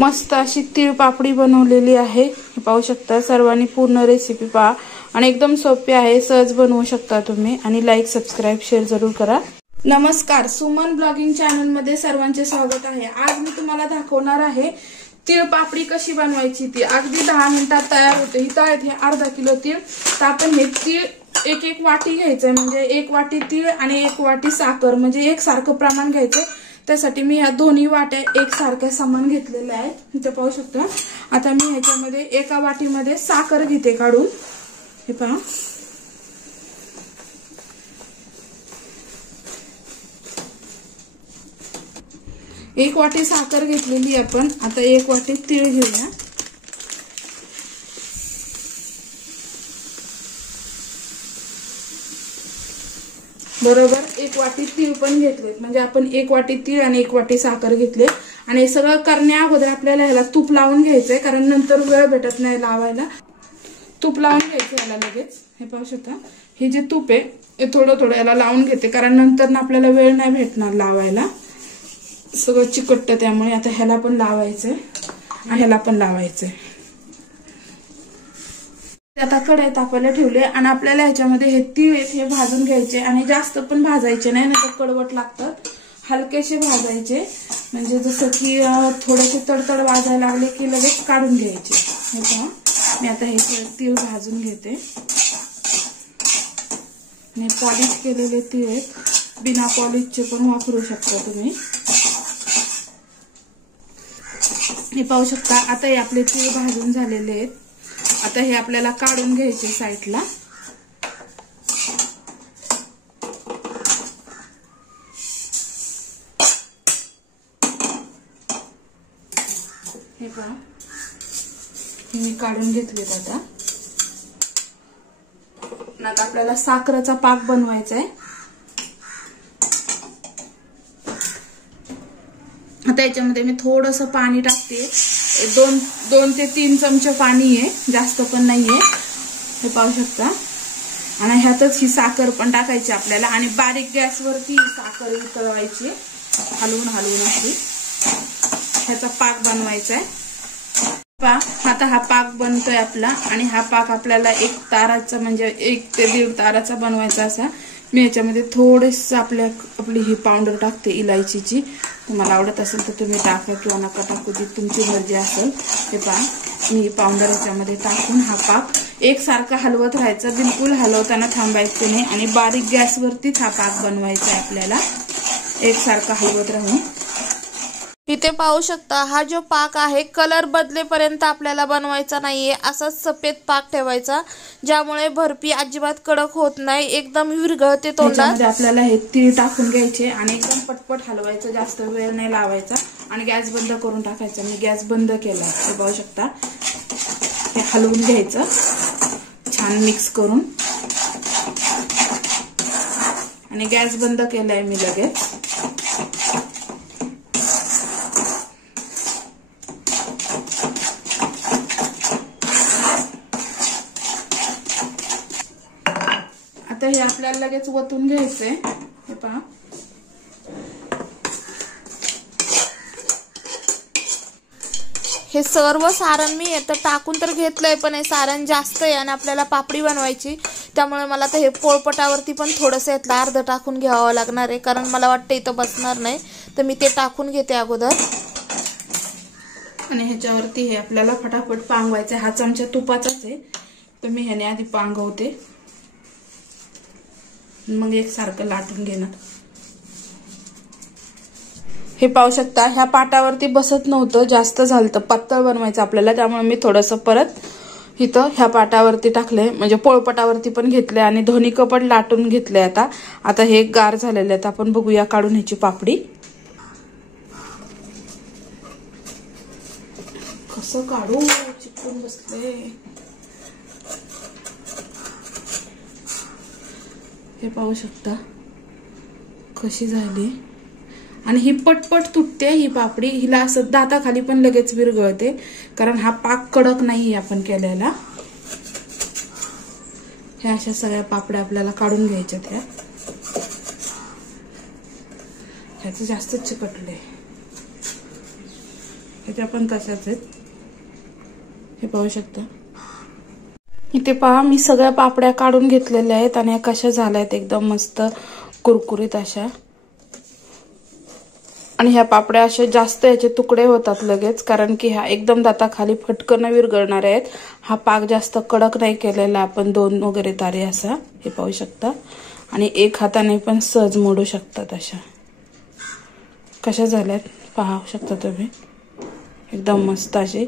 मस्त अशी तीळ पापडी बनवलेली आहे। पाहू शकता, सर्वांनी पूर्ण रेसिपी पहा आणि एकदम सोपी आहे, सहज बनवू शकता तुम्ही। आणि लाईक सबस्क्राइब शेअर जरूर करा। नमस्कार, सुमन ब्लॉगिंग चॅनल मध्ये सर्वांचे स्वागत आहे। आज मी तुम्हाला दाखवणार आहे तीळ पापडी कशी बनवायची। ती अगदी 10 मिनिटात तयार होते। इथं आहेत हे अर्धा किलो तीळ। तर आपण हे तीळ एक वाटी घ्यायचंय, म्हणजे 1 वाटी तीळ आणि 1 वाटी साखर, म्हणजे एकसारखं प्रमाण घ्यायचंय। त्यासाठी मी ह्या दोन्ही वाट्या एकसारख्या समान घेतलेल्या आहेत। इथे पाहू शकता। आता मी ह्याच्यामध्ये एका वाटीमध्ये साखर घेते काढून, हे पहा। एक वाटी साखर घेतलेली आपण। आता 1 वाटी तीळ घेऊया। बरोबर 1 वाटी तीळ पण घेतले, म्हणजे आपण 1 वाटी तीळ आणि 1 वाटी साखर घेतले। आणि हे सगळं करण्या अगोदर आपल्याला ह्याला तूप लावून घ्यायचंय, कारण नंतर वेळ भेटत नाही लावायला। तूप लावून घ्यायचं याला लगेच। हे पाहू शकता, हे जे तूप आहे हे थोडं थोडं याला लावून घेते, कारण नंतर आपल्याला वेळ नाही भेटणार लावायला, सगळं चिकटतं त्यामुळे। आता ह्याला पण लावायचंय आणि ह्याला पण लावायचंय। आता कढई तापायला ठेवले आणि आपल्याला ह्याच्यामध्ये हे तीळ हे भाजून घ्यायचे आणि जास्त पण भाजायचे नाही, नाहीतर कडवट लागतात। हलकेसे भाजायचे, म्हणजे जसं की थोडेसे तडतड वाजायला लागले की लगेच काढून घ्यायचे। हे पहा, मी आता हे तीळ भाजून घेते। आणि पॉलिश केलेले तीळ आहेत, बिना पॉलिशचे पण वापरू शकता तुम्ही। हे पाहू शकता। आता हे आपले तीळ भाजून झालेले आहेत। आता हे आपल्याला काढून घ्यायचे साईडला। हे पहा, मी काढून घेतलेत। आता आपल्याला साखरेचा पाक बनवायचा आहे। आता याच्यामध्ये मी थोडंसं पाणी टाकते, 2 ते 3 चमचे पाणी आहे, जास्त पण नाहीये। हे पाहू शकता। आणि ह्यातच ही साखर पण टाकायची आपल्याला आणि बारीक गॅसवरती साखर उतरवायची, हलवून अशी। ह्याचा पाक बनवायचा आहे। आता हा पाक बनतोय आपला, आणि हा पाक आपल्याला 1 ताराचा, म्हणजे 1 ते 1.5 ताराचा बनवायचा असा। मी याच्यामध्ये थोडेस आपली ही पावडर टाकते इलायचीची। तुम्हाला आवडत असेल तर तुम्ही टाका किंवा नका टाकू, ती तुमची मर्जी असेल। हे पहा, मी पावडर याच्यामध्ये टाकून हा पाक एकसारखा हलवत राहायचं, बिलकुल हलवताना थांबायचं नाही। आणि बारीक गॅसवरतीच हा पाक बनवायचा आहे आपल्याला, एकसारखा हलवत राहून। इथे पाहू शकता, हा जो पाक आहे कलर बदलेपर्यंत आपल्याला बनवायचा नाहीये, असाच सफेद पाक ठेवायचा, ज्यामुळे बर्फी अजिबात कडक होत नाही, एकदम विरघळते तोंडात। आपल्याला हे तीळ टाकून घ्यायचे आणि एकदम पटपट हलवायचं, जास्त वेळ नाही लावायचा। आणि गॅस बंद करून टाकायचा। मी गॅस बंद केला, हे पाहू शकता। हे हलवून घ्यायचं छान मिक्स करून, आणि गॅस बंद केलाय मी लगेच। आता हे आपल्याला लगेच वतून घ्यायचंय। हे पहा, हे सर्व सारण मी आता टाकून तर घेतलंय, पण हे सारण जास्त आहे आणि आपल्याला पापडी बनवायची, त्यामुळे मला तर हे पोळपटावरती पण थोडंसं यातलं अर्ध टाकून घ्यावं लागणार आहे, कारण मला वाटतं इथं बसणार नाही। तर मी ते टाकून घेते अगोदर। आणि ह्याच्यावरती हे आपल्याला फटाफट पांगवायचं। हा चमचा तुपाचाच आहे, तर मी ह्याने आधी पांगवते, मग एकसारखं लाटून घेणार। हे पाहू शकता, ह्या पाटावरती बसत नव्हतं, जास्त झालं, पातळ बनवायचं आपल्याला, त्यामुळे मी थोडंसं परत इथं ह्या पाटावरती टाकले, म्हणजे पोळपटावरती पण घेतले आणि दोन्ही कपड लाटून घेतले। आता हे गार झालेले आहेत, आपण बघूया काढून ह्याची पापडी। कसं काढू, चिपकून बसले। हे पाहू शकता कशी झाली, आणि ही पटपट तुटते ही पापडी। हिला असं दाताखाली पण लगेच विरघळते, कारण हा पाक कडक नाही आपण केलेला। ह्या अशा सगळ्या पापड्या आपल्याला काढून घ्यायच्यात। ह्याचं जास्त चिकटले, त्याच्या पण तशाच आहेत. हे पाहू शकता. इथे पहा मी सगळ्या पापड्या काढून घेतलेल्या आहेत आणि कशा झाल्यात एकदम मस्त कुरकुरीत अशा. आणि ह्या पापड्या अशा जास्त याचे तुकडे होतात लगेच, कारण की ह्या एकदम दाताखाली फटकन विरघळणार आहेत. हा पाक जास्त कडक नाही केलेला आपण, 2 वगैरे तारे असा. हे पाहू शकता. आणि एक हाताने पण सहज मोडू शकतात अशा. कशा झाल्यात पाहू शकता तुम्ही, एकदम मस्त अशी